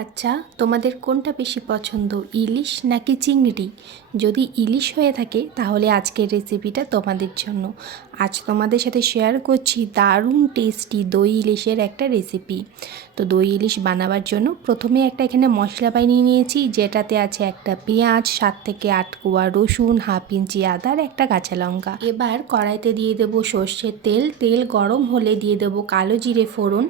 আচ্ছা, তোমাদের কোনটা বেশি পছন্দ, ইলিশ নাকি চিংড়ি? যদি ইলিশ হয়ে থাকে তাহলে আজকের রেসিপিটা তোমাদের জন্য। আজ তোমাদের সাথে শেয়ার করছি দারুণ টেস্টি দই ইলিশের একটা রেসিপি। তো দই ইলিশ বানাবার জন্য প্রথমে একটা এখানে মশলা বানিয়ে নিয়েছি, যেটাতে আছে একটা পেঁয়াজ, 7 থেকে 8 কোয়া রসুন, হাফ ইঞ্চি আদা আর একটা কাঁচা লঙ্কা। এবার কড়াইতে দিয়ে দেবো সর্ষের তেল। তেল গরম হলে দিয়ে দেবো কালো জিরে ফোড়ন,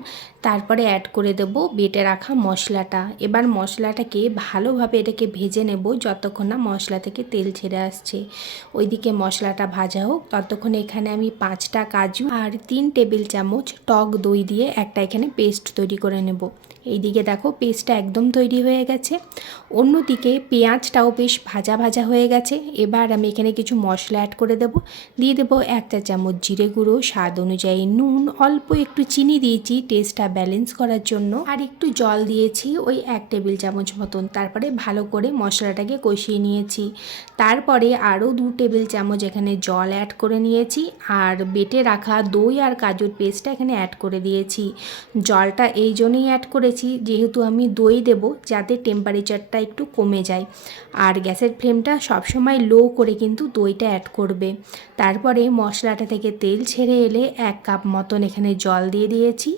তারপরে অ্যাড করে দেবো বেটে রাখা মশলাটা। এবার মশলাটাকে ভালোভাবে এটাকে ভেজে নেব যতক্ষণ না মশলা থেকে তেল ছেড়ে আসছে। ওইদিকে মশলাটা ভাজা হোক, ততক্ষণ এখানে আমি 5টা কাজু আর 3 টেবিল চামচ টক দই দিয়ে একটা এখানে পেস্ট তৈরি করে নেব। এইদিকে দেখো পেস্টটা একদম তৈরি হয়ে গেছে। অন্যদিকে পেঁয়াজটাও বেশ ভাজা ভাজা হয়ে গেছে। এবার আমি এখানে কিছু মশলা অ্যাড করে দেব। দিয়ে দেবো 1 চা চামচ জিরে গুঁড়ো, স্বাদ অনুযায়ী নুন, অল্প একটু চিনি দিয়েছি টেস্টটা ব্যালেন্স করার জন্য, আর একটু জল দিয়েছি ওই 1 টেবিল চামচ মতন। তারপরে ভালো করে মশলাটাকে কষিয়ে নিয়েছি। তারপরে আরও 2 টেবিল চামচ এখানে জল অ্যাড করে নিয়েছি, আর বেটে রাখা দই আর কাজুর পেস্টটা এখানে অ্যাড করে দিয়েছি। জলটা এই জন্যই অ্যাড করেছি যেহেতু আমি দই দেব, যাতে টেম্পারেচারটা একটু কমে যায়। আর গ্যাসের ফ্লেমটা সবসময় লো করে কিন্তু দইটা অ্যাড করবে। তারপরে মশলাটা থেকে তেল ছেড়ে এলে 1 কাপ মতন এখানে জল দিয়ে দিয়েছি।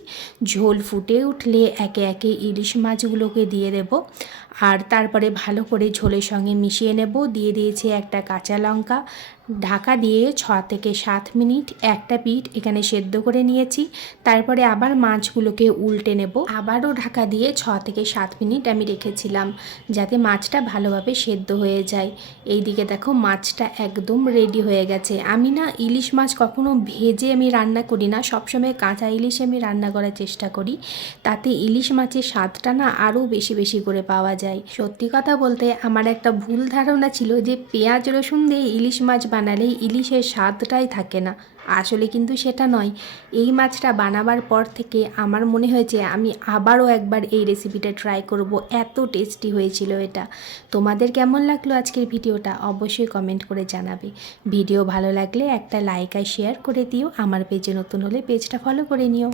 ঝোল ফুটে উঠলে একে একে ইলিশ মাছগুলোকে দিয়ে দেব, আর তারপরে ভালো করে ঝোলের সঙ্গে মিশিয়ে নেব। দিয়ে দিয়েছি একটা কাঁচা লঙ্কা। ঢাকা দিয়ে 6 থেকে 7 মিনিট একটা পিঠ এখানে সেদ্ধ করে নিয়েছি। তারপরে আবার মাছগুলোকে উল্টে নেব। আবারও ঢাকা দিয়ে 6 থেকে 7 মিনিট আমি রেখেছিলাম, যাতে মাছটা ভালোভাবে সেদ্ধ হয়ে যায়। এইদিকে দেখো মাছটা একদম রেডি হয়ে গেছে। আমি না ইলিশ মাছ কখনো ভেজে আমি রান্না করি না, সবসময় কাঁচা ইলিশ আমি রান্না করার চেষ্টা করি। তাতে ইলিশ মাছের স্বাদটা না আরও বেশি বেশি করে পাওয়া যায়। সত্যি কথা বলতে আমার একটা ভুল ধারণা ছিল যে পেঁয়াজ রসুন দিয়ে ইলিশ মাছ বানালেই ইলিশের স্বাদটাই থাকে না। আসলে কিন্তু সেটা নয়। এই মাছটা বানাবার পর থেকে আমার মনে হয়েছে আমি আবারও একবার এই রেসিপিটা ট্রাই করব, এত টেস্টি হয়েছিল এটা। তোমাদের কেমন লাগলো আজকের ভিডিওটা অবশ্যই কমেন্ট করে জানাবে। ভিডিও ভালো লাগলে একটা লাইক আর শেয়ার করে দিও। আমার পেজে নতুন হলে পেজটা ফলো করে নিও।